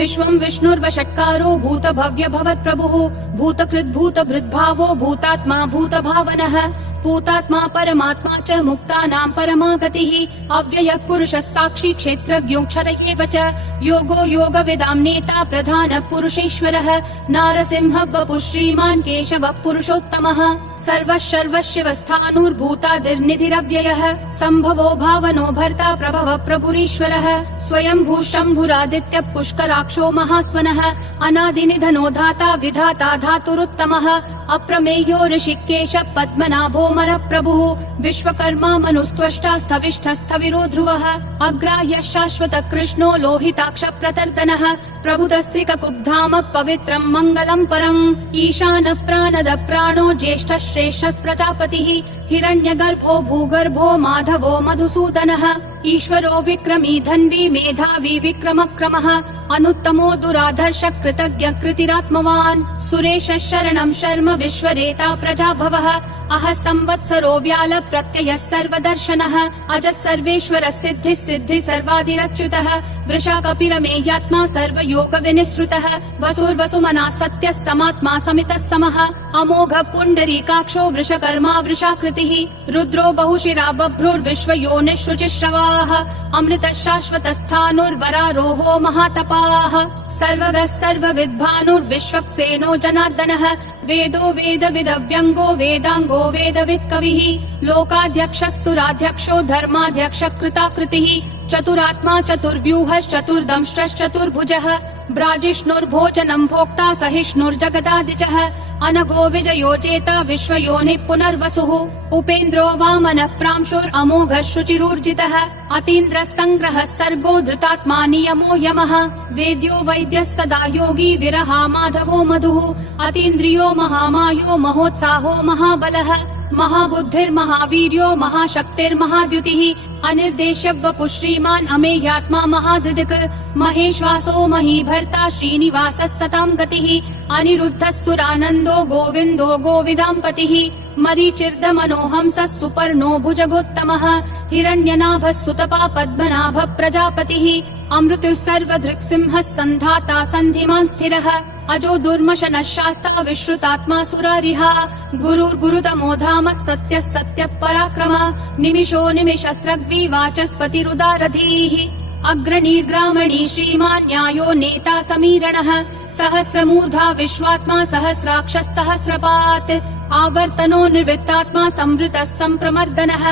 विश्वं विष्णुर्वषट्कारो भूतभव्य भवत्प्रभुः भूतकृद्भूतभृद्भावो भूतात्मा भूतभावनः भूतात्मा परमात्मा च मुक्तानां परमा गतिः अव्ययः पुरुषः साक्षी क्षेत्रज्ञोऽक्षर एव च योगो योगविदां नेता प्रधानः पुरुषेश्वरः नारसिंहः वपुः श्रीमान् केशवः पुरुषोत्तमः सर्वः सर्वशिवस्थाणुर्भूतादिर्निधिरव्ययः सम्भवो भावनो भर्ता प्रभवः प्रभुरीश्वरः स्वयंभू शम्भुरादित्यः पुष्कराक्षो महास्वनः अनादिनिधनो धाता विधाता धातुरुत्तमः अप्रमेयो ऋषिकेशः पद्मनाभो प्रभुः विश्वकर्मा मनुस्त्वष्टा स्थविष्ठस्थविरो ध्रुवः अग्राह्यः शाश्वतः कृष्णो लोहिताक्ष प्रतर्दनः प्रभुतस्त्रिककुब्धाम पवित्रं मङ्गलं परम् ईशानः प्राणदः प्राणो ज्येष्ठः श्रेष्ठः प्रजापतिः हिरण्यगर्भो भूगर्भो माधवो मधुसूदनः ईश्वरो विक्रमी धन्वी मेधावी विक्रमक्रमः अनुत्तमो दुराधर्ष कृतज्ञ कृतिरात्मवान् सुरेशः शरणं शर्म विश्वरेता प्रजाभवः अहः संवत्सरो व्याल प्रत्ययः सर्वदर्शनः अजः सर्वेश्वरः सिद्धिः सिद्धिः सर्वादिरच्युतः वृषा कपिरमेयात्मा सर्वयोग विनिश्रुतः वसुर्वसुमना सत्यः समात्मा समितः समः अमोघः पुण्डरीकाक्षो वृषकर्मा वृषाकृतिः रुद्रो बहुशिरा बभ्रुर्विश्वयोनिः शुचिश्रवाः अमृतः शाश्वतस्थाणुर्वरारोहो महातपाः सर्वगः सर्वविद्भानुर्विश्वक्सेनो जनार्दनः वेदो वेदविदव्यङ्गो वेदाङ्गो वेदवित्कविः लोकाध्यक्षः सुराध्यक्षो धर्माध्यक्षः कृताकृतिः चतुरात्मा चतुर्व्यूहश्चतुर्दंष्ट्रश्चतुर्भुजः ब्राजिष्णुर्भोजनं भोक्ता सहिष्णुर्जगदादिजः अनघो विजयो जेता विश्वयोनिः पुनर्वसुः उपेन्द्रो वामनः प्रांशुरमोघः शुचिरूर्जितः अतीन्द्रः सङ्ग्रहः सर्गो धृतात्मा नियमो यमः वेद्यो वैद्यः सदा योगी विरहा माधवो मधुः अतीन्द्रियो महामायो महोत्साहो महाबलः महाबुद्धिर्महावीर्यो महाशक्तिर्महाद्युतिः अनिर्देश्य वपुः श्रीमान् अमेयात्मा महाधृदिक् महेश्वासो महीभर्ता श्रीनिवासः सतां गतिः अनिरुद्धः सुरानन्दो गोविन्दो गोविदाम्पतिः मरीचिर्दमनोहंसः सुपर्णो भुजगोत्तमः हिरण्यनाभः सुतपा पद्मनाभः प्रजापतिः अमृतुः सर्वदृक्सिंहः सन्धाता सन्धिमान् स्थिरः अजो दुर्मशनः शास्ता विश्रुतात्मा सुरारिः गुरुर्गुरुतमो धामः सत्यः सत्यः पराक्रमः निमिषो निमिषस्रग्वी वाचस्पतिरुदारधीः अग्रणीर्ग्रामणी श्रीमान् न्यायो नेता समीरणः सहस्रमूर्धा विश्वात्मा सहस्राक्षः सहस्रपात् आवर्तनो निर्वृत्तात्मा संवृतः सम्प्रमर्दनः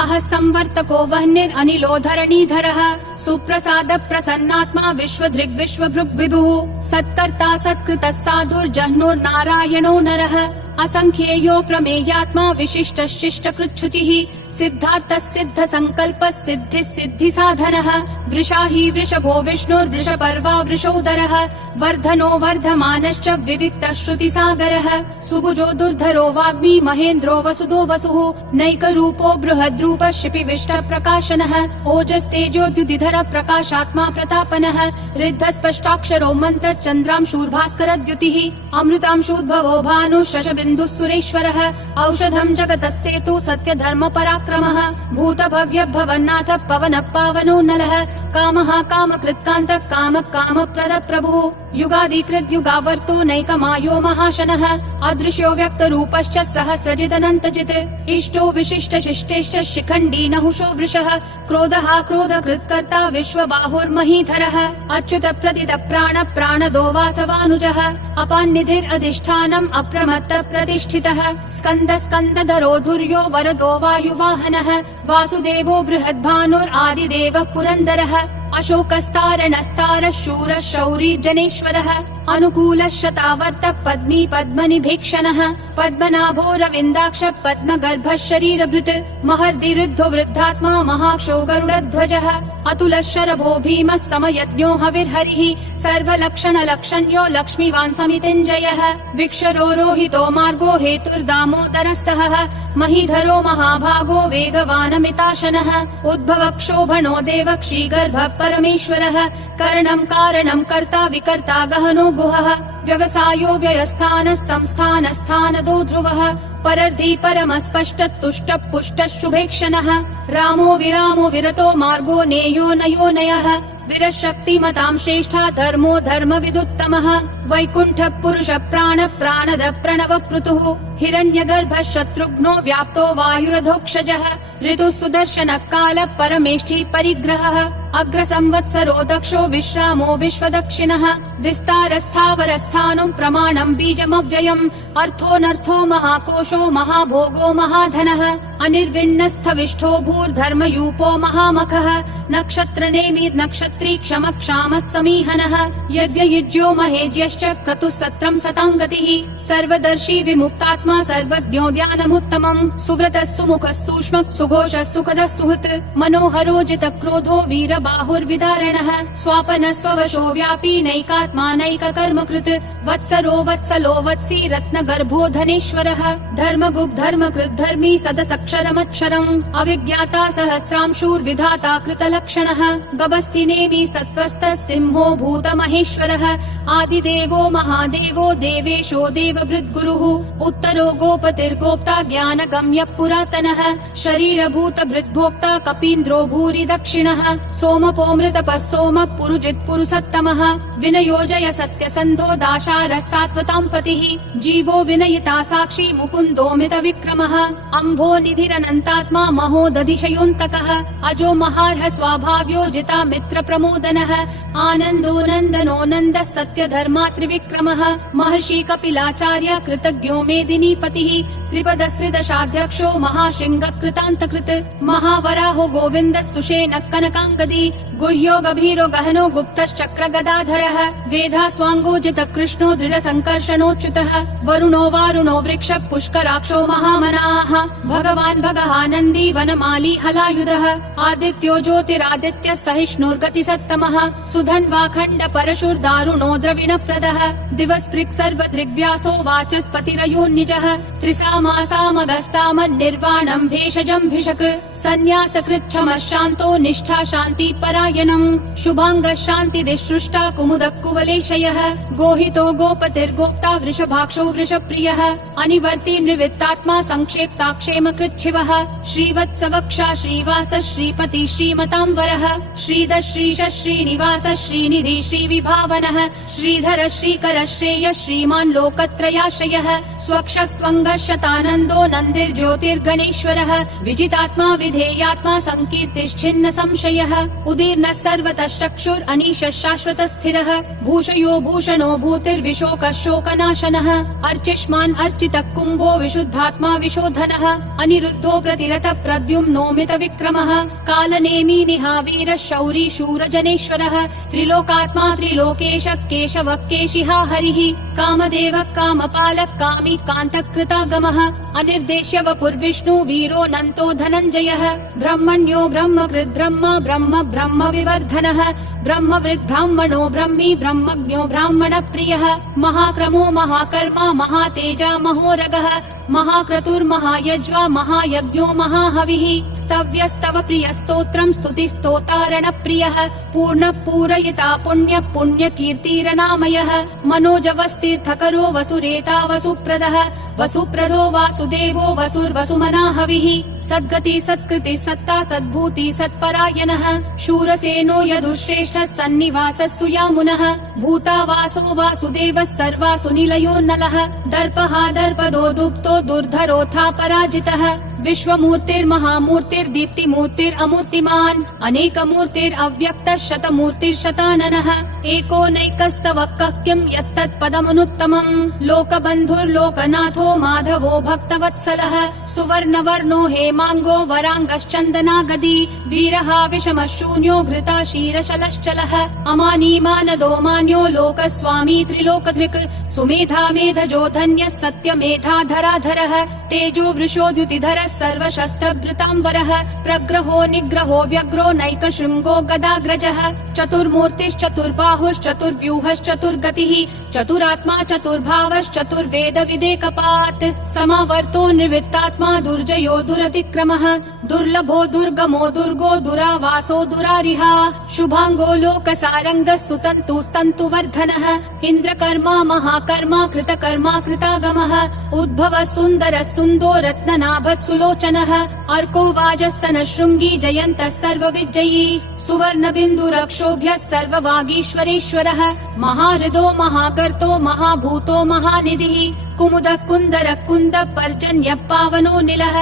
अहः संवर्तको वह्निरनिलो धरणीधरः सुप्रसाद प्रसन्नात्मा विश्वधृग् विश्वभृग् विभुः सत्कर्ता सत्कृतः साधुर्जह्नुर्नारायणो नरः असंख्येयो प्रमेयात्मा विशिष्टः शिष्टकृच्छुचिः सिद्धार्थः सिद्ध संकल्पः सिद्धिः सिद्धि साधनः वृषाही वृषभो विष्णुर्वृषपर्वा वृषोदरः वर्धनो वर्धमानश्च विविक्तः श्रुतिसागरः सुभुजो दुर्धरो वाग्मी महेन्द्रो वसुदो वसुः नैकरूपो बृहद्रूपः शिपिविष्ट प्रकाशनः ओजस्तेजोद्युतिधर प्रकाशात्मा प्रतापनः ऋद्धस्पष्टाक्षरो मन्त्र चन्द्रांशूर्भास्करद्युतिः अमृतांशूद्भवो भानुः शशबिन्दुः सुरेश्वरः औषधं जगतस्तेतु सत्यधर्म पराक्रमः भूतभव्य भवन्नाथ पवनः पावनो नलः कामः कामकृत्कान्तः कामः कामप्रद प्रभुः युगादिकृत् युगावर्तो नैकमायो महाशनः अदृश्यो व्यक्तरूपश्च सहस्रजिदनन्तजित् इष्टो विशिष्ट शिष्टेश्च शिखण्डी नहुषो वृषः क्रोधः क्रोधकृत्कर्ता विश्वबाहुर्महीधरः अच्युत प्रदित प्राण प्राणदो वासवानुजः अपान्निधिरधिष्ठानम् अप्रमत्त प्रतिष्ठितः स्कन्द स्कन्दधरो धुर्यो वरदो वायुवाहनः वासुदेवो बृहद्भानुरादिदेवः पुरन्दरः अशोकस्तारणस्तारः शूरः शौरी जनेश्वरः अनुकूलः शतावर्तः पद्मी पद्मनिभीक्षणः पद्मनाभो रविन्दाक्ष पद्मगर्भः शरीरभृत् महर्दिरुद्धो वृद्धात्मा महाक्षो गरुडध्वजः अतुलः शरभो भीमः समयज्ञो हविर्हरिः सर्वलक्षणलक्षण्यो लक्ष्मीवान् समितिञ्जयः विक्षरो रोहितो मार्गो हेतुर्दामोदरः सहः महीधरो महाभागो वेगवानमिताशनः उद्भवक्षोभणो देवक्षीगर्भः परमेश्वरः करणं कारणं कर्ता विकर्ता गहनो गुहः व्यवसायो व्ययस्थानः संस्थानस्थानदो ध्रुवः परर्धि परमस्पष्ट तुष्ट पुष्ट शुभेक्षणः रामो विरामो विरतो मार्गो नेयो नयो नयः विरशक्तिमतां श्रेष्ठा धर्मो धर्मविदुत्तमः वैकुण्ठ पुरुष प्राण प्राणद प्रणव पृथुः हिरण्यगर्भ शत्रुघ्नो व्याप्तो वायुरधोक्षजः ऋतु सुदर्शन काल परमेष्ठी परिग्रहः अग्र संवत्सरो दक्षो विश्रामो विश्वदक्षिणः विस्तारस्थावरस्थानं प्रमाणं बीजमव्ययम् अर्थोऽनर्थो महाकोशो महाभोगो महाधनः अनिर्विण्णस्थविष्ठो भूर्धर्मयूपो महामखः नक्षत्रनेमि नक्षत्री क्षम क्षामः समीहनः यज्ञयुज्यो महेज्यश्च क्रतुः सत्रं सताङ्गतिः सर्वदर्शी विमुक्तात्मा सर्वज्ञो ध्यानमुत्तमम् सुव्रतः सुमुखः सूक्ष्मः सुघोषः सुखदः सुहृत् मनोहरो जितक्रोधो वीरबाहुर्विदारणः स्वापनः स्ववशो व्यापी नैकात्मा नैककर्मकृत् वत्सरो वत्सलो वत्सी रत्नगर्भो धनेश्वरः धर्मगुप् धर्मकृत् धर्मी सदसक्षरमक्षरम् अविज्ञाता सहस्रांशूर्विधाता कृतलक्षणः गभस्तिनेमि सत्त्वस्तः सिंहो भूतमहेश्वरः आदिदेवो महादेवो देवेशो देवभृद्गुरुः उत्तरो गोपतिर्गोप्ता ज्ञानगम्यः पुरातनः शरीरभूतभृद्भोक्ता कपीन्द्रो भूरि दक्षिणः सोमपोमृतपः सोमः पुरुजित् पुरुषोत्तमः विनयोजय सत्यसन्धो दाशारः सात्वतां पतिः जीवो विनयिता साक्षी मुकुन्दोमित विक्रमः अम्भो निधिरनन्तात्मा महोदधिशयोऽन्तकः अजो महार्ह स्वाभाव्यो जिता मित्र प्रमोदनः आनन्दो नन्दनो नन्दः सत्य धर्मा त्रिविक्रमः महर्षि कपिलाचार्य कृतज्ञो मेदिनीपतिः त्रिपदस्त्रिदशाध्यक्षो महाशृङ्ग कृतान्तकृत् महावराहो गोविन्दः सुषेणः कनकाङ्गदी गुह्यो गभीरो गहनो गुप्तश्चक्र गदाधरः वेधास्वाङ्गोजित कृष्णो दृढ संकर्षणोच्युतः वरुणो वारुणो वृक्ष पुष्कराक्षो महामनाः भगवान् भगहानन्दी वनमाली हलायुधः आदित्यो ज्योतिरादित्य सहिष्णुर्गति सत्तमः सुधन्वाखण्ड परशुर्दारुणो द्रविणप्रदः दिवस्पृक् सर्वदृग्व्यासो वाचस्पतिरयोन्निजः त्रिसामासामगः सामन्निर्वाणम् भेषजम् भिषक् सन्न्यासकृच्छमः शान्तो निष्ठा शान्ति परायणम् शुभाङ्गः शान्तिदिसृष्टा कुमुदः कुवलेशयः गोहितो गोपतिर्गोप्ता वृषभाक्षो वृषप्रियः अनिवर्ति निवृत्तात्मा संक्षेप्ता क्षेमकृच्छिवः श्रीवत्सवक्षा श्रीवास श्रीपति श्रीमतां वरः श्रीधर श्रीश श्रीनिवास श्रीनिधि श्रीविभावनः श्रीधर श्रीकर श्रेय श्रीमान् लोकत्रयाश्रयः स्वक्ष स्वङ्गः शतानन्दो नन्दिर्ज्योतिर्गणेश्वरः विजितात्मा विधेयात्मा संकीर्तिश्छिन्न संशयः उदीर्णः सर्वतः चक्षुर् अनीशः शाश्वत स्थिरः भूषयो भूषणो भूतिर्विशोकः शोकनाशनः अर्चिष्मान् अर्चितः कुम्भो विशुद्धात्मा विशोधनः अनिरुद्धो प्रतिरथ प्रद्युम्नोमित विक्रमः कालनेमी निहावीरः शौरी शूरजनेश्वरः त्रिलोकात्मा त्रिलोकेश केशवः केशिहा हरिः कामदेवः कामपालः कामी कान्तकृतागमः अनिर्देश्य वपुर्विष्णु वीरो नन्तो धनञ्जयः ब्रह्मण्यो ब्रह्मकृत् ब्रह्म ब्रह्म ब्रह्म विवर्धनः ब्रह्मवृद् ब्राह्मणो ब्रह्मी ब्रह्मज्ञो ब्राह्मण प्रियः महाक्रमो महाकर्मा महातेजा महोरगः महाक्रतुर्महायज्वा महायज्ञो महाहविः स्तव्यस्तव प्रिय स्तोत्रम् स्तुतिस्तोतारण प्रियः पूर्ण पूरयिता पुण्य पुण्य कीर्तिरनामयः मनोजवस्तीर्थकरो वसुरेता वसुप्रदः वसुप्रदो वासुदेवो वसुर्वसुमना हविः सद्गति सत्कृति सत्ता सद्भूति सत्परायणः शूरसेनो यदुश्रेष्ठः सन्निवासः सुयामुनः भूतावासो वासुदेवः सर्वासु निलयो नलः दर्पः दर्पदो दुप्तो दुर्धरोऽथा पराजितः विश्वमूर्तिर्महामूर्तिर्दीप्तिमूर्तिरमूर्तिमान् अनेकमूर्तिरव्यक्तः शतमूर्तिर्शताननः एकोनैकः सवक्कः किं यत्तत्पदमनुत्तमम् लोकबन्धुर्लोकनाथो माधवो भक्तवत्सलः सुवर्णवर्णो हेमाङ्गो वराङ्गश्चन्दनागदी वीरः विषमः शून्यो घृता क्षीरशलश्चलः अमानीमानदो मान्यो लोकस्वामी त्रिलोकधृक् सुमेधा मेधजो धन्यः सत्यमेधाधराधरः तेजो वृषोद्युतिधरः सर्वशस्त्रभृताम्बरः प्रग्रहो निग्रहो व्यग्रो नैकशृङ्गो गदाग्रजः चतुर्मूर्तिश्चतुर्बाहुश्चतुर्व्यूहश्चतुर्गतिः चतुरात्मा चतुर्भावश्चतुर्वेद विदेकपात् समावर्तो निवृत्तात्मा दुर्जयो दुरति विक्रमः दुर्लभो दुर्गमो दुर्गो दुरावासो दुरारिहा शुभांगो लोकसारंगः सुतन्तुस्तन्तुवर्धनः इन्द्रकर्मा महाकर्मा कृतकर्मा कृतागमः उद्भवः सुन्दरः सुन्दो रत्ननाभः सुलोचनः अर्को वाजस्सनः शृङ्गी जयन्तः सर्वविजयी सुवर्णबिन्दुरक्षोभ्यः सर्ववागीश्वरेश्वरः महाहृदो महाकर्तो महाभूतो महानिधिः कुमुद कुन्दर कुन्द पर्जन्य पावनो निलः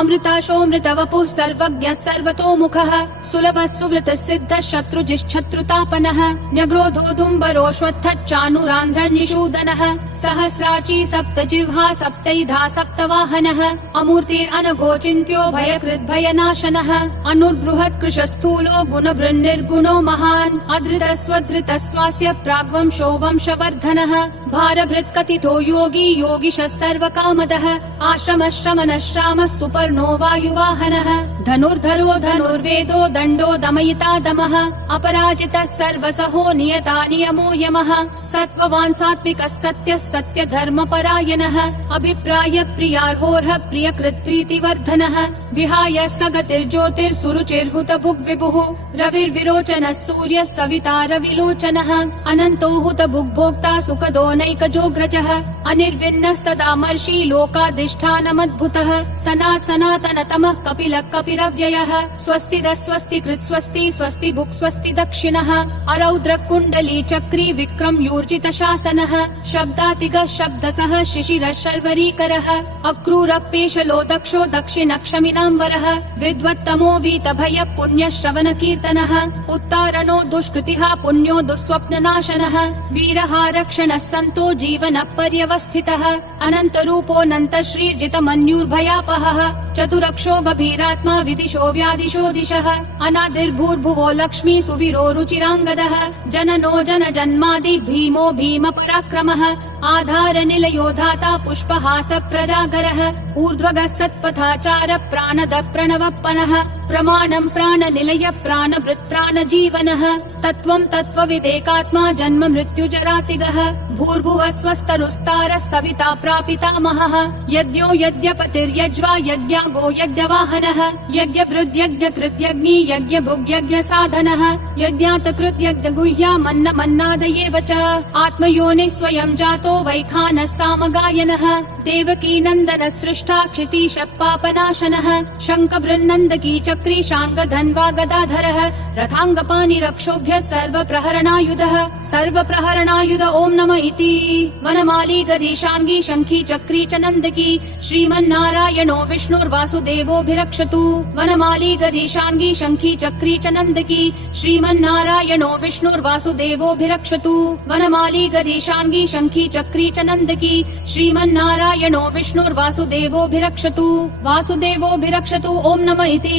अमृताशोऽमृत वपुः सर्वज्ञः सर्वतोमुखः सुलभः सुवृतः सिद्धः शत्रुजिश्शत्रुतापनः न्यग्रोधोदुम्बरोऽश्वत्थश्चानुरान्ध्रनिषूदनः सहस्राची सप्तजिह्वा सप्तैधा सप्तवाहनः अमूर्तिरनघोचिन्त्यो भयकृद्भयनाशनः अनुर्बृहत्कृशस्थूलो गुणभृन्निर्गुणो महान् अधृतस्वधृतः स्वास्य प्राग्वंशो वंशवर्धनः भारभृत्कथितो योगी योगिशः सर्वकामदः आश्रमः श्रमणः श्रामः सुपर्णो वायुवाहनः धनुर्धरो धनुर्वेदो दण्डो दमयिता दमः अपराजितः सर्वसहो नियता नियमो यमः सत्त्ववान् सात्विकः सत्यः सत्यधर्मपरायणः अभिप्राय प्रियार्होर्ह प्रियकृत् प्रीतिवर्धनः विहाय सगतिर्ज्योतिर्सुरुचिर्हुत भुग्विभुः रविर्विरोचनः सूर्यः सविता रविलोचनः अनन्तो हुत भुग्भोक्ता सुखदोनैकजोग्रजः अनिर्विन्नः सदा मर्षि लोकाधिष्ठानमद्भुतः सनातनतमः कपिलः कपिरव्ययः स्वस्तिदः स्वस्तिकृत् स्वस्ति स्वस्ति भुक् स्वस्ति दक्षिणः अरौद्र कुण्डली चक्री विक्रम यूर्जित शासनः शब्दातिगः शब्दसः शिशिरः शर्वरीकरः अक्रूरपेशलो दक्षो दक्षिणक्षमिनाम्बरः विद्वत्तमो वीतभय पुण्यः श्रवण कीर्तनः उत्तारणो दुष्कृतिः पुण्यो दुःस्वप्ननाशनः वीरः रक्षणः सन्तो जीवनः पर्यवस्थितः अनन्तरूपोऽनन्त श्रीर्जितमन्युर्भयापहः चतुरक्षो गभीरात्मा विदिशो व्यादिशो दिशः अनादिर्भूर्भुवो लक्ष्मी सुवीरो रुचिराङ्गदः जननो जन जन्मादि भीमो भीम पराक्रमः आधार निलयो धाता पुष्पहास प्रजागरः ऊर्ध्वगः सत्पथाचार प्राणद प्रणवप्पनः प्रमाणं प्राणनिलय प्राणभृत् प्राणजीवनः तत्त्वं तत्त्वविदेकात्मा जन्म मृत्युजरातिगः भूर्भुवः स्वस्तरुस्तारः सविता प्रापितामहः यज्ञो यज्ञपतिर्यज्वा यज्ञागो यज्ञवाहनः यज्ञभृद्यज्ञकृत्यग्नि यज्ञभुग्यज्ञसाधनः यज्ञातकृत्यज्ञगुह्यामन्नमन्नादयेव च आत्मयोनिः स्वयं जातो वैखानः सामगायनः देवकी नन्दनः सृष्टा क्षितीशः पापनाशनः शङ्खबृन्नन्दकी चक्री शाङ्गधन्वा गदाधरः रथाङ्गपाणिरक्षोभ्यः सर्वप्रहरणायुधः सर्वप्रहरणायुध ॐ नमः इति वनमाली गदीशाङ्गी शङ्खी चक्री च नन्दकी श्रीमन्नारायणो विष्णुर्वासुदेवोऽभिरक्षतु वनमाली गदीशाङ्गी शङ्खी चक्री च नन्दकी श्रीमन्नारायणो विष्णुर्वासुदेवोऽभिरक्षतु वनमाली गदीशाङ्गी शङ्खी चक्री च नन्दकी श्रीमन्नारायणो विष्णुर्वासुदेवोऽभिरक्षतु वासुदेवोऽभिरक्षतु ॐ नमः इति